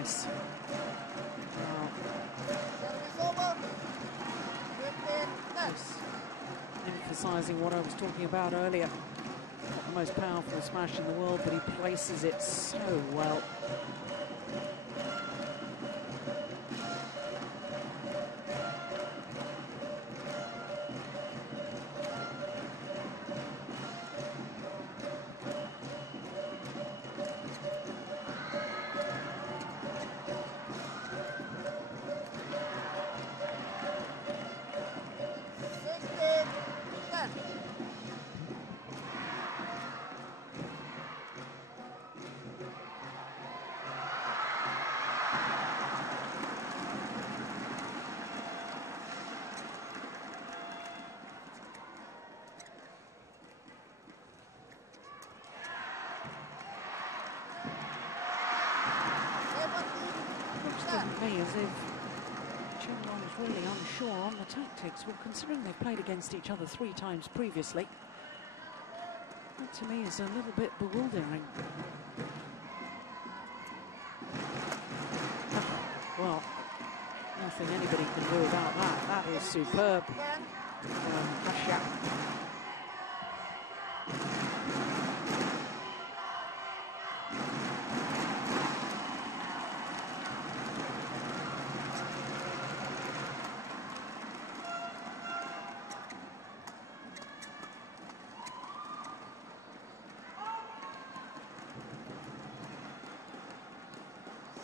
nice. Just emphasising what I was talking about earlier. Not the most powerful smash in the world, but he places it so well. As if Chen was really unsure on the tactics. Well, considering they've played against each other 3 times previously, that to me is a little bit bewildering. Well, nothing anybody can do about that. That is superb from Kashyap.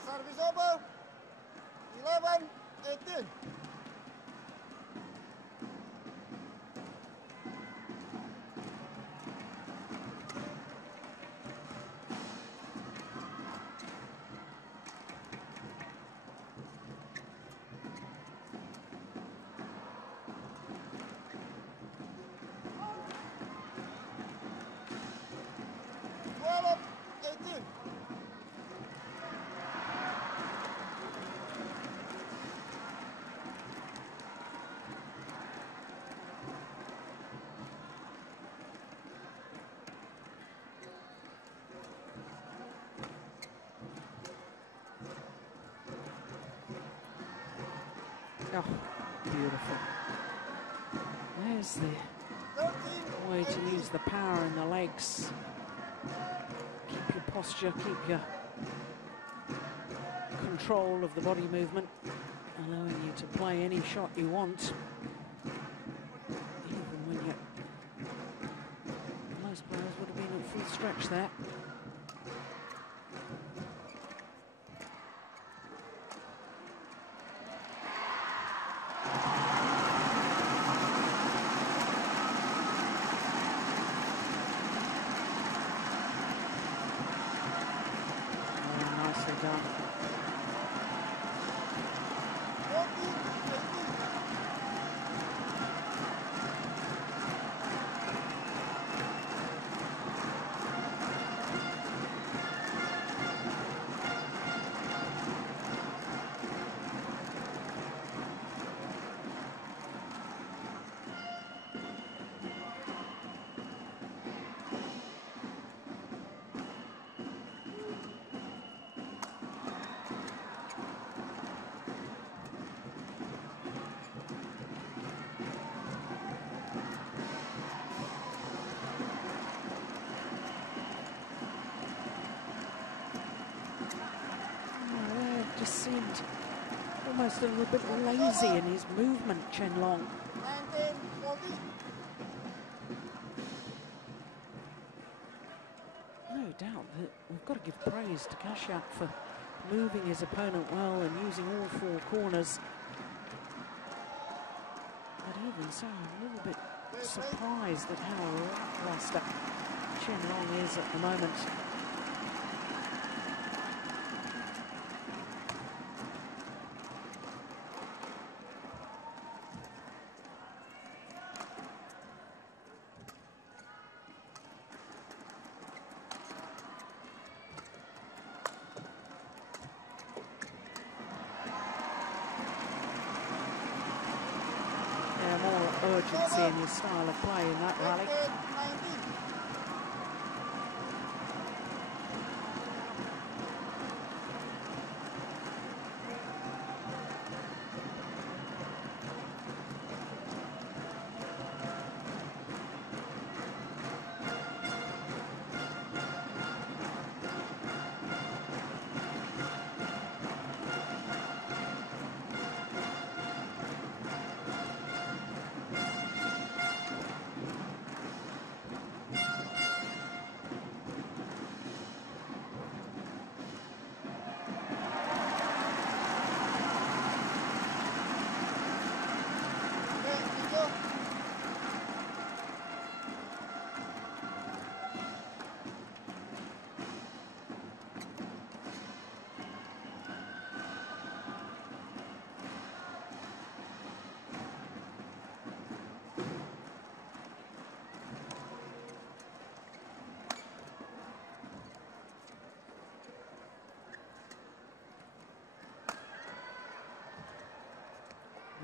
Service over. 11-18. Oh, beautiful. There's the way to use the power in the legs. Keep your posture, keep your control of the body movement, allowing you to play any shot you want. Even when most players would have been at full stretch there. Seemed almost a little bit lazy in his movement, Chen Long. No doubt that we've got to give praise to Kashyap for moving his opponent well and using all 4 corners. But even so, I'm a little bit surprised at how lackluster Chen Long is at the moment. Urgency in his style of play in that rally.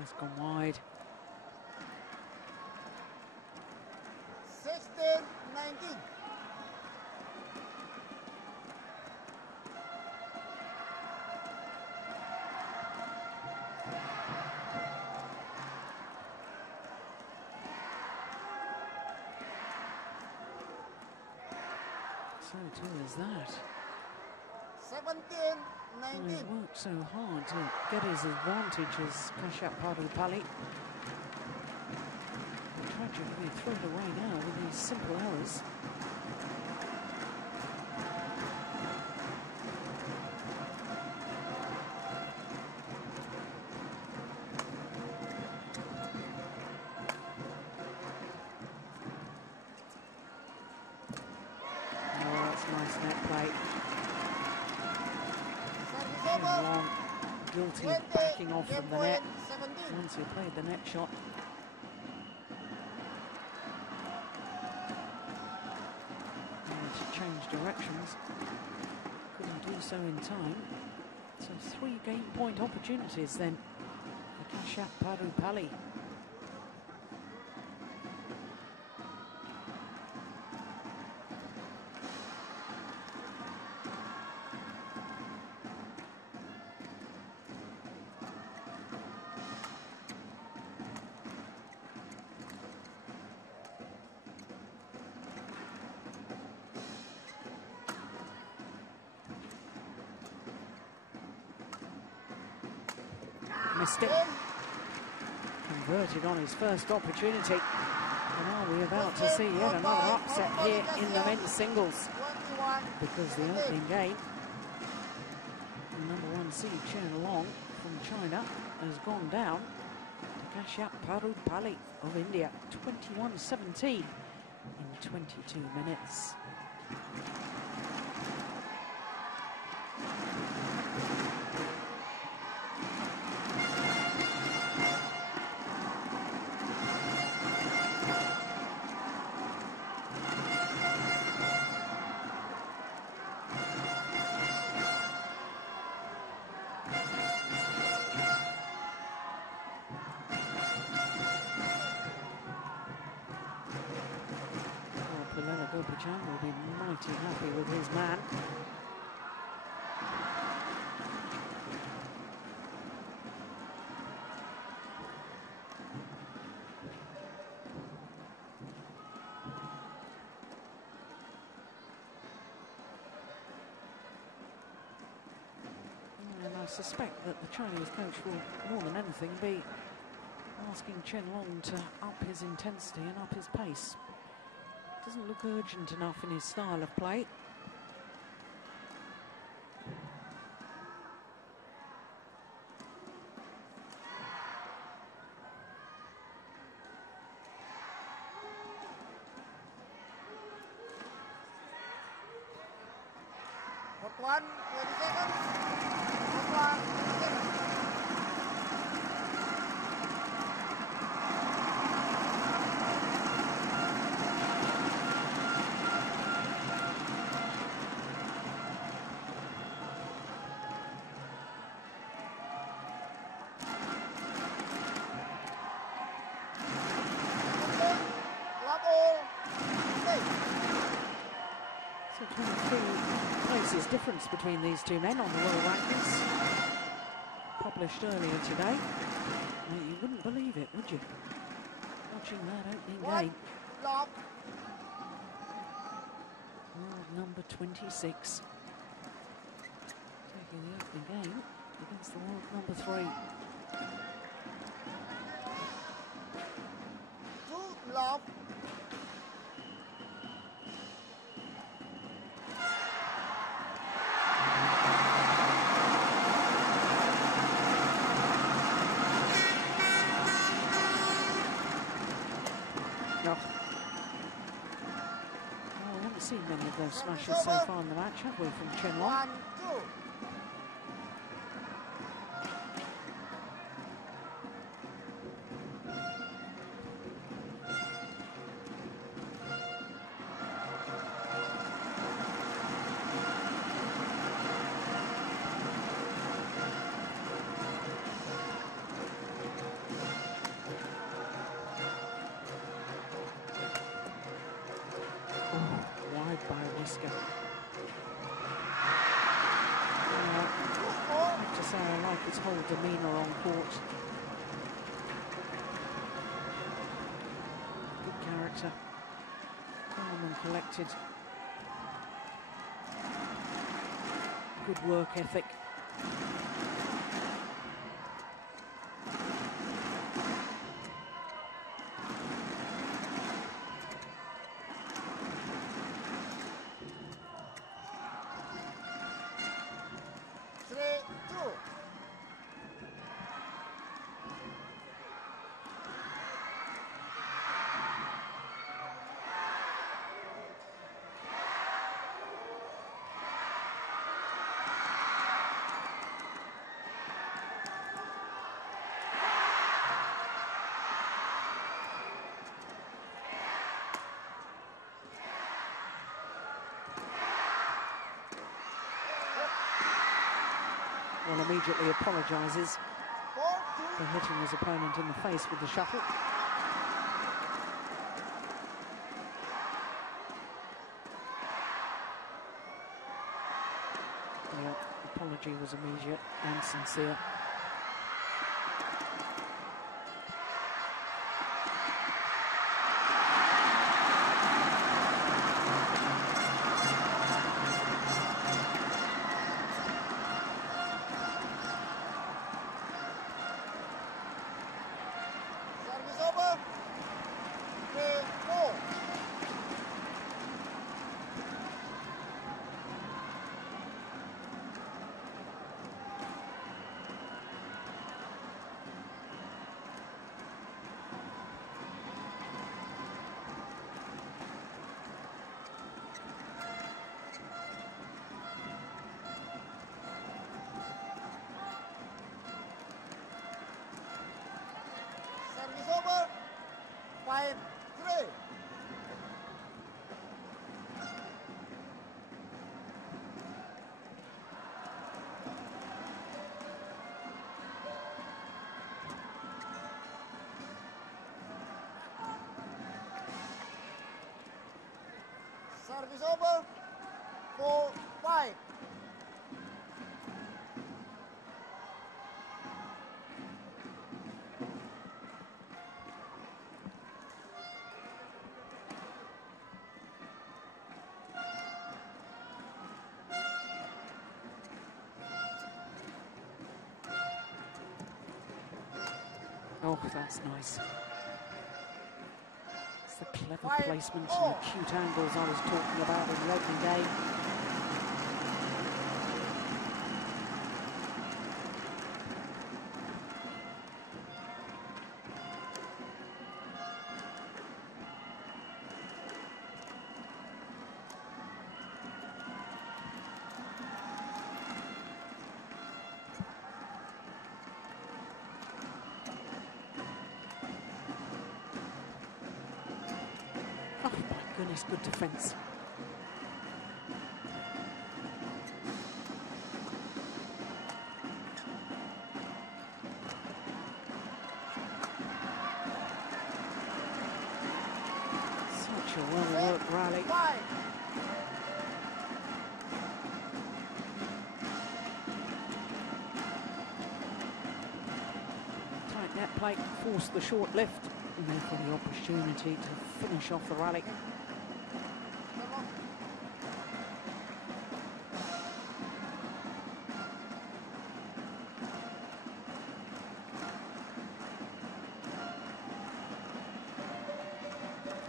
Has gone wide. 16-19. So too is that. 17-19. He's worked so hard to get his advantage as Kashyap Parupalli. Tragically thrown away now with these simple errors. Oh, that's nice net play. Long, guilty of backing off from the net once he played the net shot. To change directions, couldn't do so in time. So 3 game point opportunities then for Kashyap Parupalli. Missed it. Converted on his first opportunity. And are we about to see yet another upset here in the men's singles? Because the opening game, number 1 seed Chen from China has gone down to Kashyap Parupalli of India, 21-17 in 22 minutes. Chen will be mighty happy with his man. And I suspect that the Chinese coach will, more than anything, be asking Chen Long to up his intensity and up his pace. Doesn't look urgent enough in his style of play. Hot 1, 20 seconds. Hot 1, 20 seconds. So 23 places difference between these two men on the world rankings, published earlier today. Now, you wouldn't believe it, would you? Watching that opening game. World number 26 taking the opening game against the world number 3. Love. No. Oh, we haven't seen many of those smashes so far in the match, have we, from Chen Long? 1, 2. Taliska. I have to say I like his whole demeanour on court. Good character. Calm and collected. Good work ethic. Well, immediately apologises for hitting his opponent in the face with the shuttle. The apology was immediate and sincere. Service over. 5-3. Service over. 4-5. Oh, that's nice. It's the clever 5-4. placement and the cute angles I was talking about in the opening game. Oh my goodness, good defence. Such a well-worked rally. 5. Tight net plate, force the short lift, and therefore the opportunity to finish off the rally.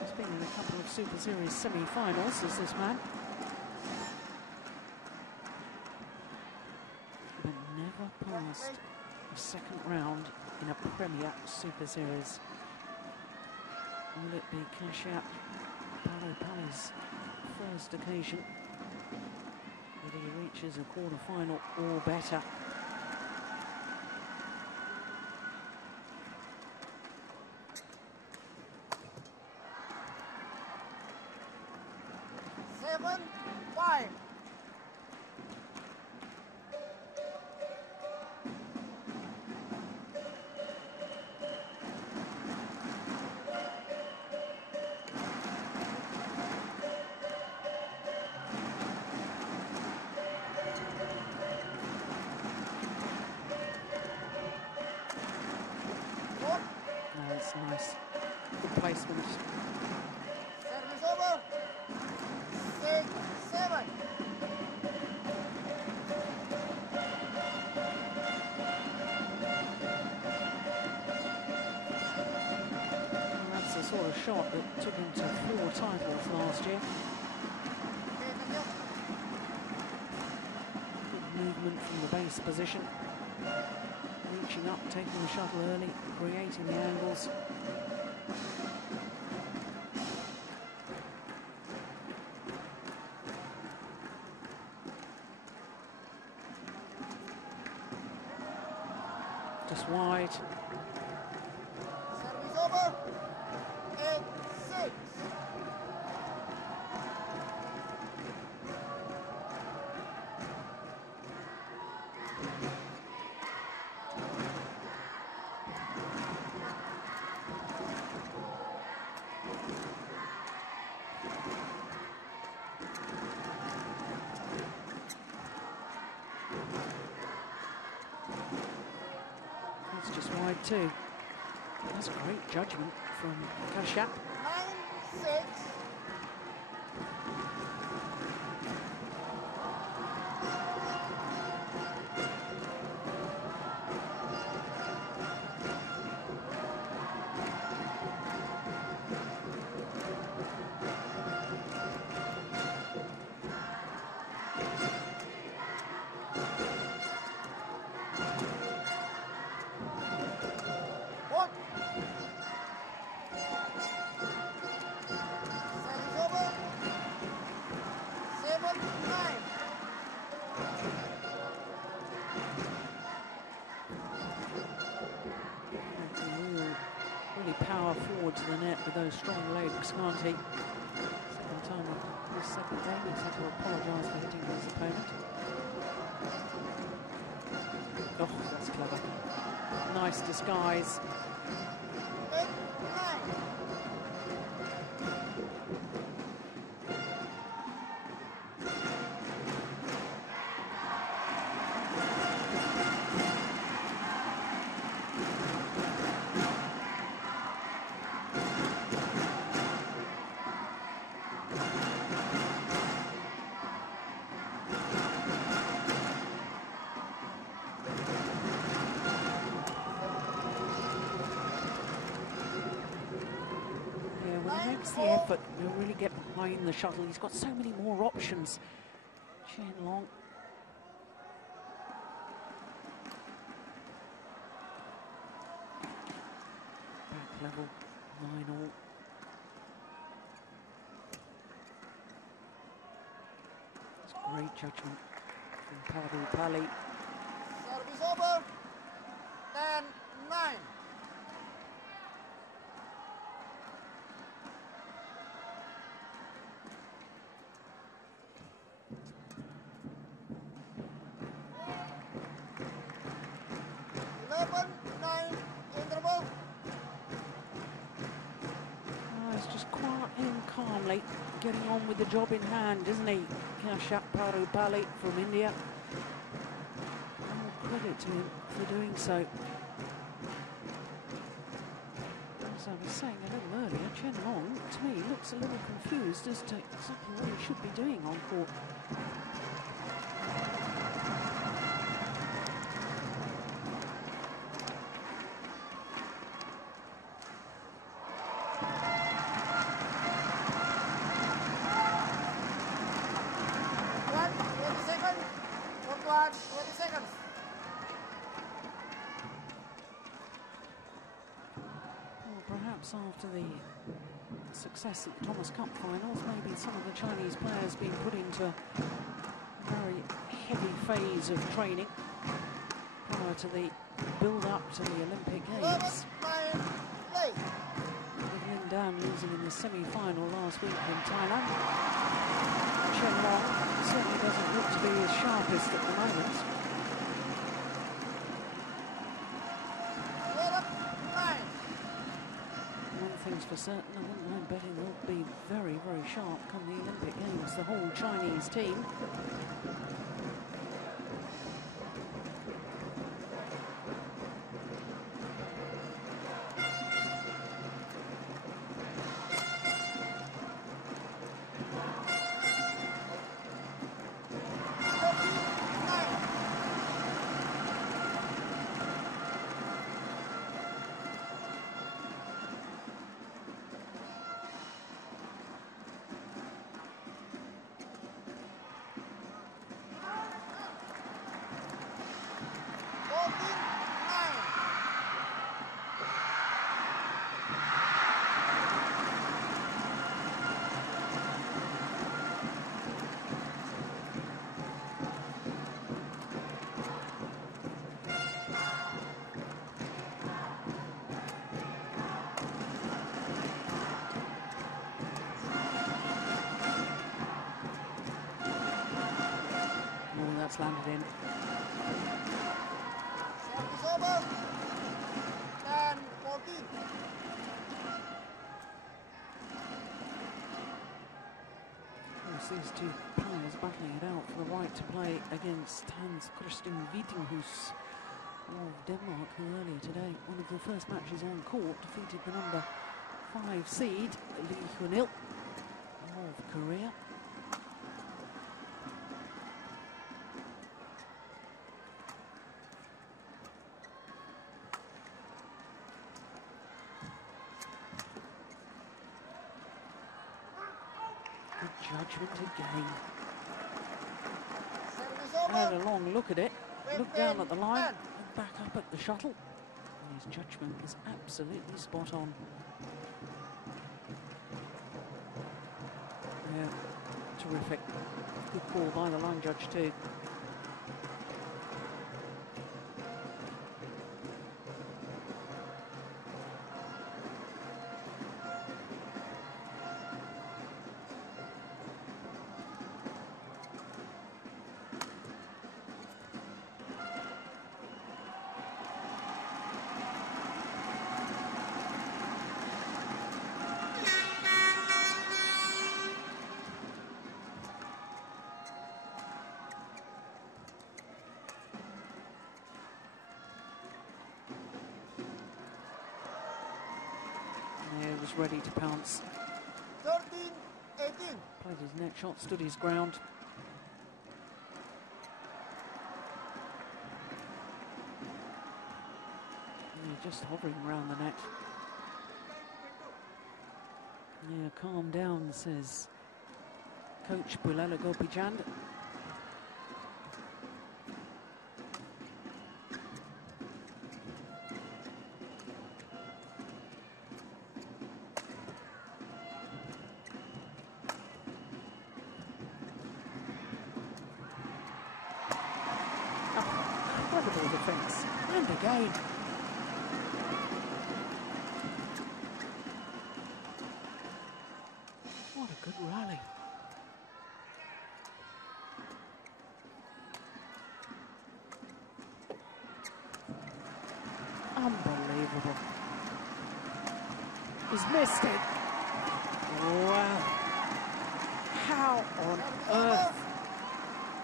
He's been in a couple of Super Series semi-finals as this man, but never passed a second round in a Premier Super Series. Will it be Kashyap, Parupalli's first occasion that he reaches a quarter-final or better? Seven, 5. shot that took him to 4 titles last year. Good movement from the base position. Reaching up, taking the shuttle early, creating the angles. Just wide. Service over. 8-6. That's just wide too. That's great judgment from Kashyap. 9-6. What? Service over. 7-9. Really power forward to the net with those strong legs, can't he? Second time of his second game, he's had to apologise for hitting his opponent. Oh, that's clever. Nice disguise. 8-9. Yeah, when he makes the effort, he'll really get behind the shuttle. He's got so many more options. Chen long. Back level, 9-all. It's great judgment from Parupalli. Service over. 10-9. Interval. Oh, he's just quietly and calmly getting on with the job in hand, isn't he? Kashyap Parupalli from India. All credit to him for doing so. As I was saying a little earlier, Chen Long, to me, looks a little confused as to exactly what he should be doing on court. One, 20 seconds. Fourth one, 20 seconds. Well, perhaps after the success at the Thomas Cup finals, maybe some of the Chinese players being put into a very heavy phase of training prior to the build-up to the Olympic Games. 11-9. Play. With Lin Dan losing in the semi-final last week in Thailand. Chen Long certainly doesn't look to be his sharpest at the moment. 12-9. One thing's for certain, I wouldn't mind betting they'll be very, very sharp come the Olympic Games, the whole Chinese team. It's landed in. Service over. 10-14. These two players battling it out for the right to play against Hans Christian Wittinghus of Denmark, who earlier today, one of the first matches on court, defeated the number 5 seed, Lee Hyun-il of Korea. Judgment again. Had a long look at it, looked down at the line, and back up at the shuttle. And his judgment was absolutely spot on. Yeah, terrific. Good call by the line judge too. Was ready to pounce. 13-18. Played his net shot, stood his ground. Yeah, just hovering around the net. Yeah, calm down, says coach Bulala Gopichand. Defense. And again. What a good rally. Unbelievable. He's missed it. Wow. How on earth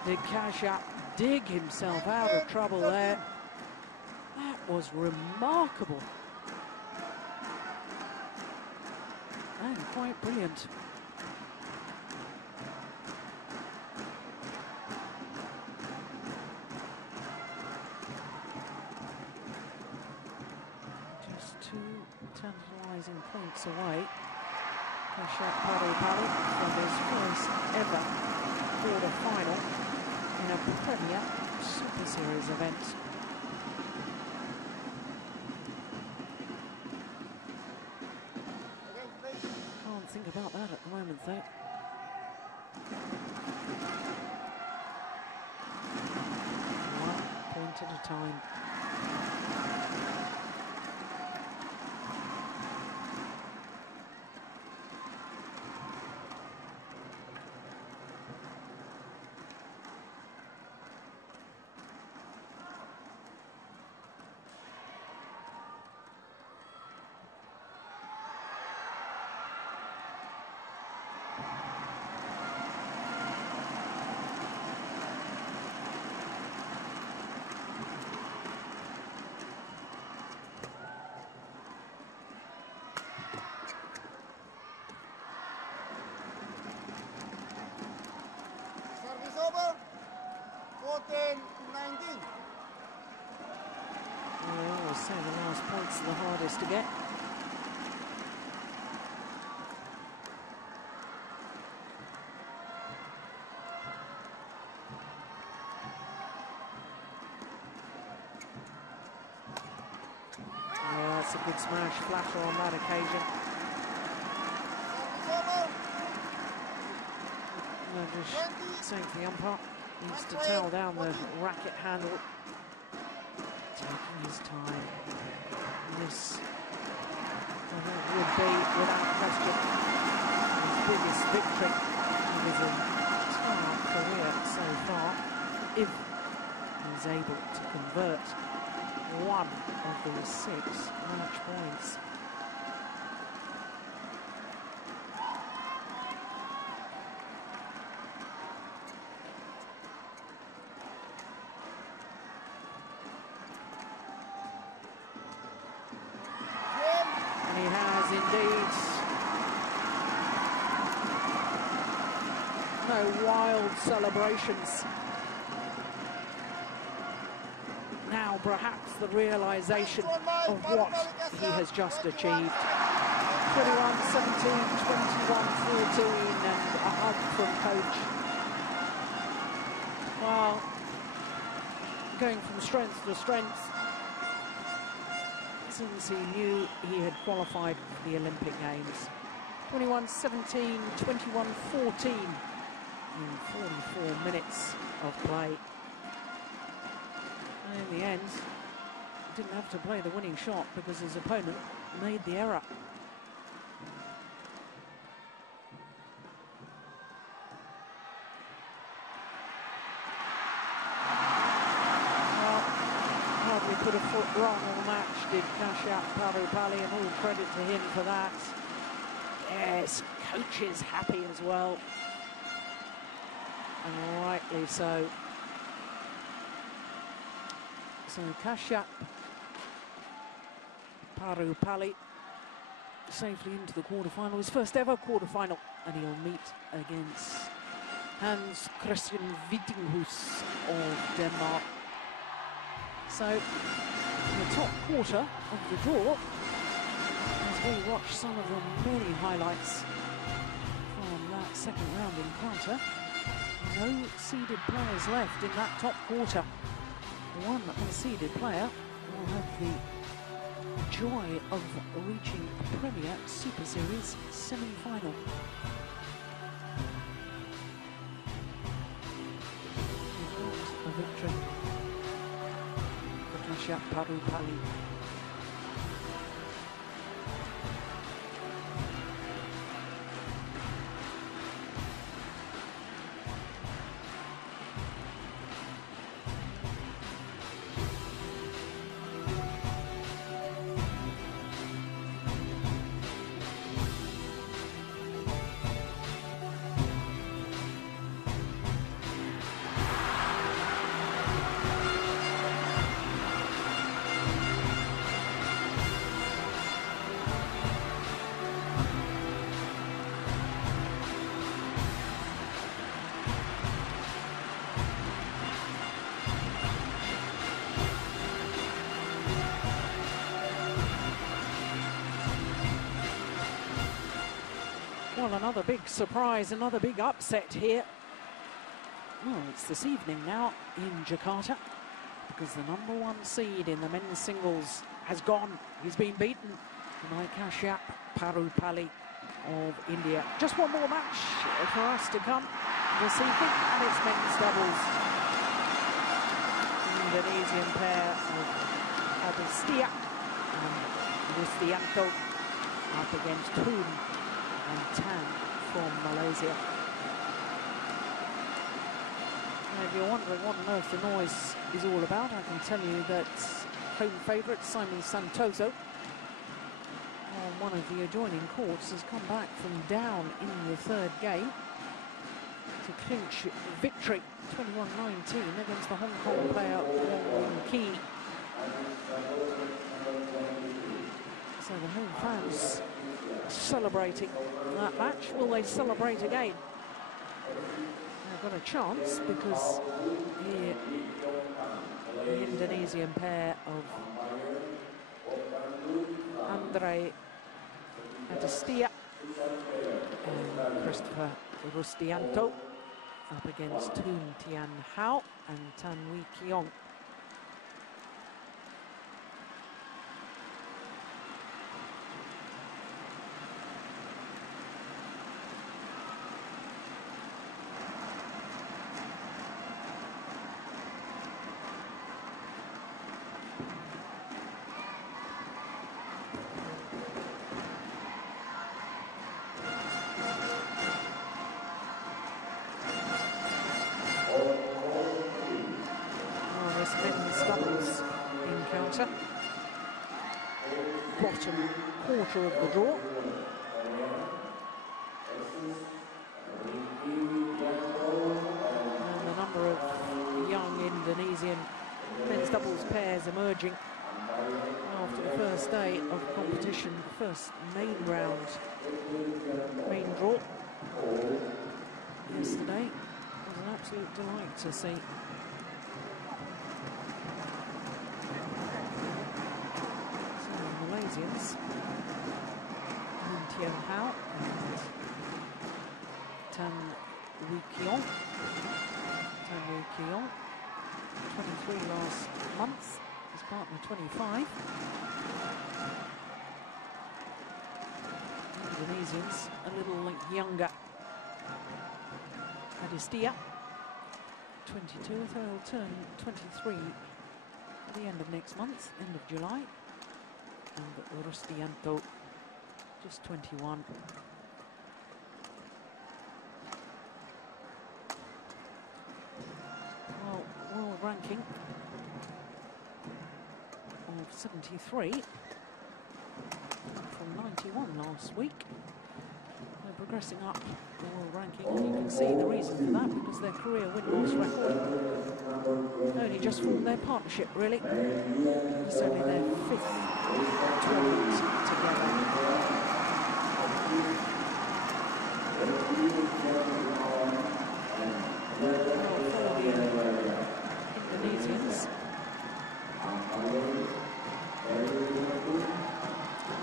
did Kashyap dig himself out of trouble there? That was remarkable and quite brilliant. Just 2 tantalising points away. Kashyap Parupalli from his first ever quarter-final in a Premier Super Series event. Can't think about that at the moment, though. One point at a time. Over. 14-19. I always say the last points are the hardest to get. Yeah, that's a good smash flasher on that occasion. No, just saying the umpire needs to towel down the racket handle. Taking his time. This, I think, would be, without question, his biggest victory of his entire career so far. if he's able to convert one of these 6 match points. And he has indeed. No wild celebrations. Now perhaps the realization of what he has just achieved. 21-17, 21-14, and a hug from coach. Well, going from strength to strength since he knew he had qualified for the Olympic Games. 21-17, 21-14 in 44 minutes of play. And in the end, he didn't have to play the winning shot because his opponent made the error. Well, hardly put a foot wrong all match, did Kashyap Parupalli, and all credit to him for that. Yes, coach is happy as well. And rightly so. So Kashyap Parupalli safely into the quarterfinal, his first ever quarterfinal, and he'll meet against Hans Christian Vittinghus of Denmark. So the top quarter of the draw, as we watch some of the many highlights from that second round encounter. No seeded players left in that top quarter. One unseeded player will have the joy of reaching a Premier Super Series semi-final. A victory for Kashyap Parupalli. Well, another big surprise, another big upset here. Well, it's this evening now in Jakarta, because the #1 seed in the men's singles has gone. He's been beaten by Kashyap Parupalli of India. Just one more match for us to come this evening, and it's men's doubles. Indonesian pair of Adestia and Rustianto up against Chen and Chen from Malaysia. Now, if you're wondering what on earth the noise is all about, I can tell you that home favourite Simon Santoso on one of the adjoining courts has come back from down in the third game to clinch victory 21-19 against the Hong Kong player Wong Ki. So the home fans celebrating that match. Will they celebrate again? They've got a chance because the Indonesian pair of Andre Adestia and Christopher Rustianto up against Toon Tian Hao and Tan Wee Kiong. bottom quarter of the draw. And the number of young Indonesian men's doubles pairs emerging after the first day of competition, the first main round, main draw yesterday was an absolute delight to see. So the Malaysians, Tian Hao and Tan Wee Kiong. Tan Wee Kiong, 23 last month, his partner 25. Indonesians a little younger. Adistia, 22, so he'll turn 23 at the end of next month, end of July. And Rustianto, just 21. Well, world ranking of 73 from 91 last week. They're progressing up the world ranking, and you can see the reason for that, because their career win-loss record only just formed their partnership, really. It's only their 5th tournament together. Well, for the Indonesians,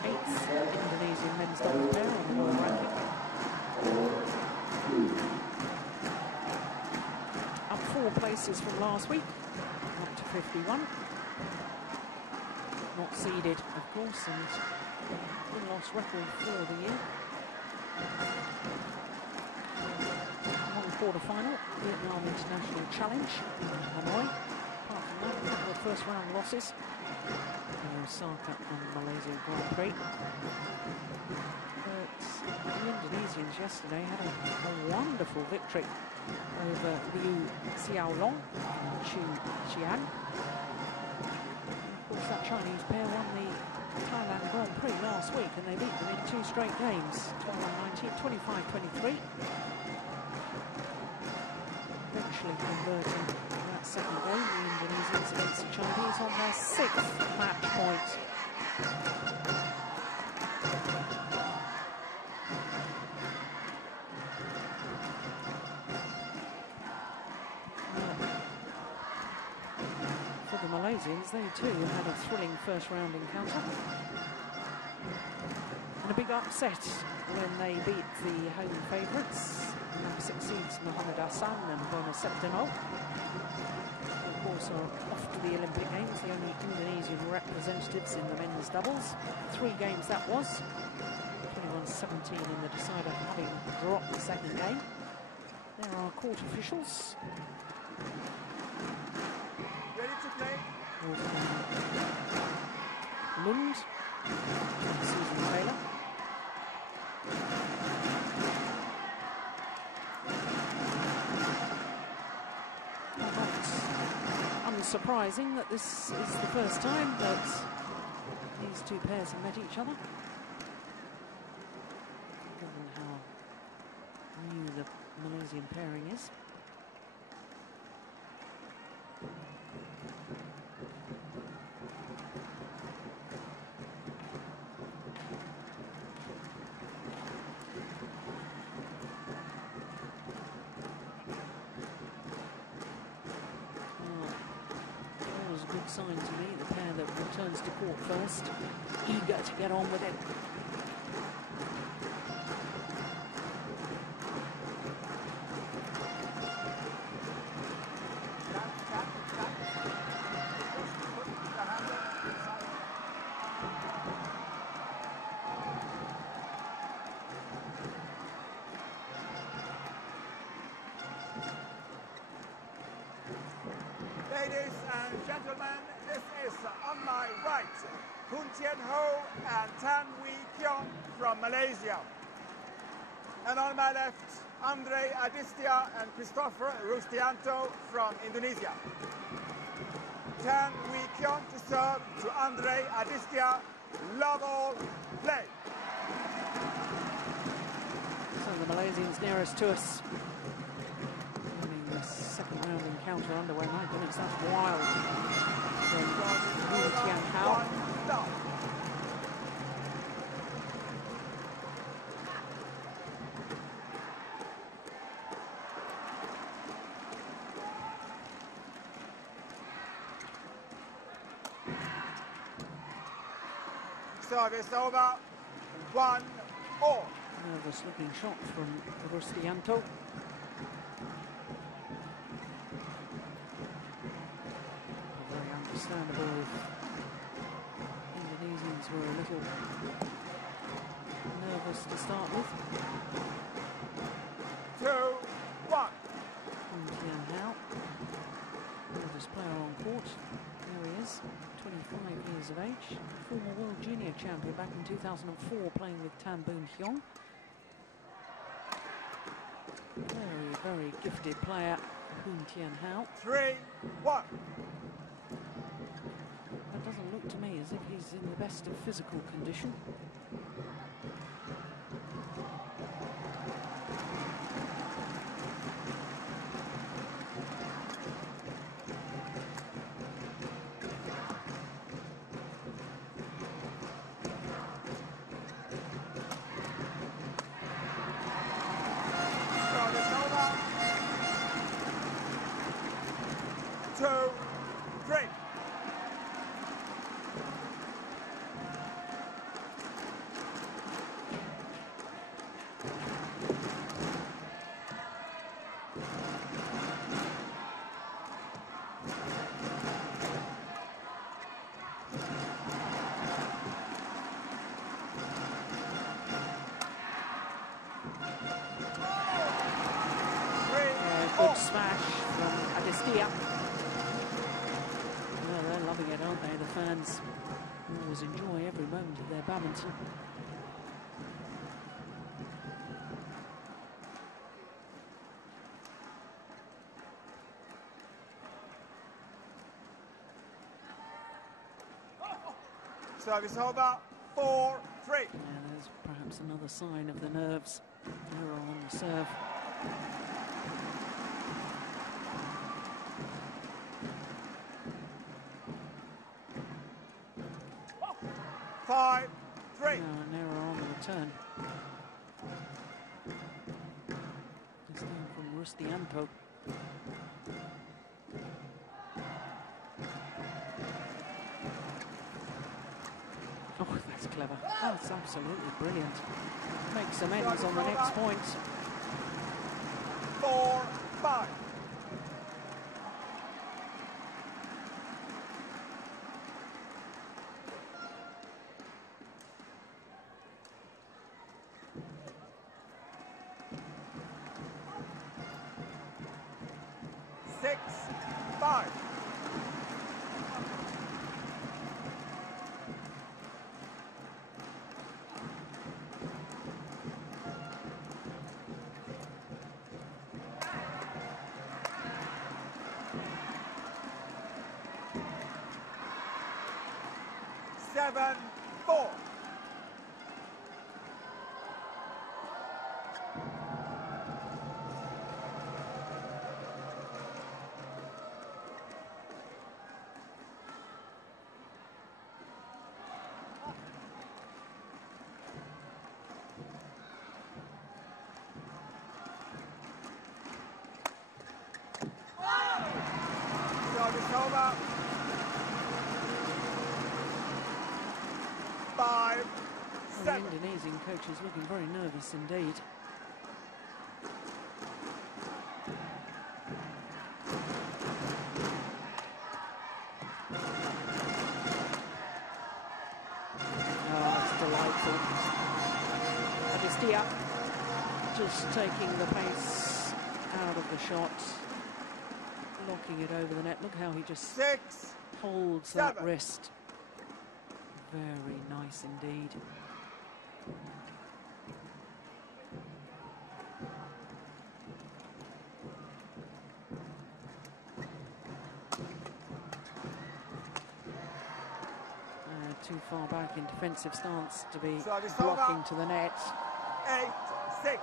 8th Indonesian men's double pair on the world ranking. Up 4 places from last week, up to 51. Not seeded, of course, and win-loss record for the year. One quarter-final, Vietnam International Challenge in Hanoi. Apart from that, a couple of first-round losses in Osaka and Malaysia Grand Prix. But the Indonesians yesterday had a wonderful victory over Liu Xiaolong and Chu Qian. Of course, that Chinese pair won the Thailand Grand Prix last week, and they beat them in 2 straight games, 21-19, 25-23. Eventually converting that second game, the Indonesians against the Chinese on their 6th match point. For the Malaysians, they too had a thrilling first round encounter. And a big upset when they beat the home favourites, number 6 seeds Mohamed Hassan and Bona Septimo. Of course, are off to the Olympic Games, the only Indonesian representatives in the men's doubles. 3 games that was. 21-17 in the decider, having dropped the second game. There are court officials. Ready to play? Lund, Susan Taylor. Not unsurprising that this is the first time that these two pairs have met each other. Given how new the Malaysian pairing is. Sign to me, the pair that returns to court first, eager to get on with it. Ladies and gentlemen, this is on my right, Tian Hao and Tan Wee Kiong from Malaysia. And on my left, Andre Adistia and Christopher Rustianto from Indonesia. Tan Wee Kiong to serve to Andre Adistia Love all, play. So the Malaysians nearest to us. Winning this second round encounter underway. My goodness, that's wild. From Wu Tian Hao. Service over. 1 all. Nervous looking shot from Rustianto. Very understandable if Indonesians were a little nervous to start with. 2-1. Tian Hao, oldest player on court. There he is, 25 years of age. Former world junior champion back in 2004, playing with Tan Boon Hyung. Very, very gifted player, Wu Tian Hao. 3-1. That doesn't look to me as if he's in the best of physical condition. Service over. 2-3. Good smash from Adestia. Well, they're loving it, aren't they? The fans always enjoy every moment of their badminton. Service over. 4-3. And there's perhaps another sign of the nerves. Error on the serve. Five, 3. Now an error on the return. This time from Rustianto. Oh, that's clever. That's absolutely brilliant. Makes amends on the next point. 4-5. Six, 5. Seven, 4. Service over. 5, The 7. Indonesian coach is looking very nervous indeed. Oh, that's delightful. Adestia just taking the pace out of the shot, locking it over the net. Look how he just 6, holds that 7. wrist. Very nice indeed. too far back in defensive stance to be Service blocking over. to the net. 8-6.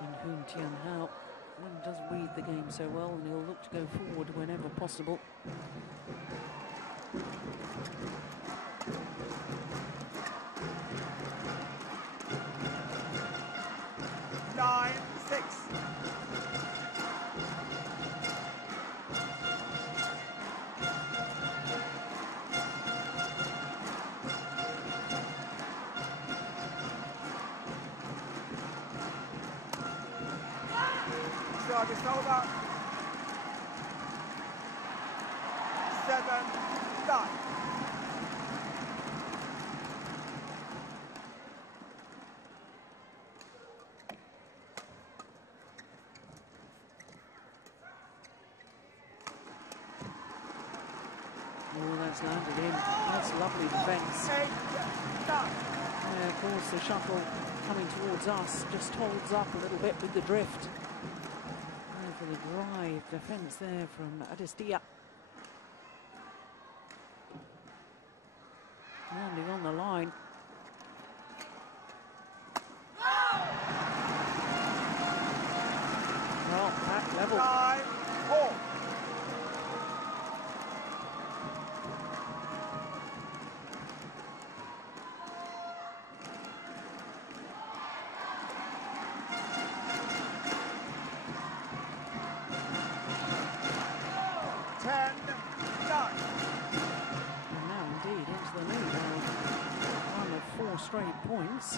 And Hoon Tian Hao does read the game so well, and he'll look to go forward whenever possible. Service over. 7-9. Oh, that's landed in. That's lovely defence. 8-9. Yeah, of course, the shuttle coming towards us just holds up a little bit with the drift. And for the drive defence there from Adestia. Landing on the line. Well, that level. 9-4. Straight points.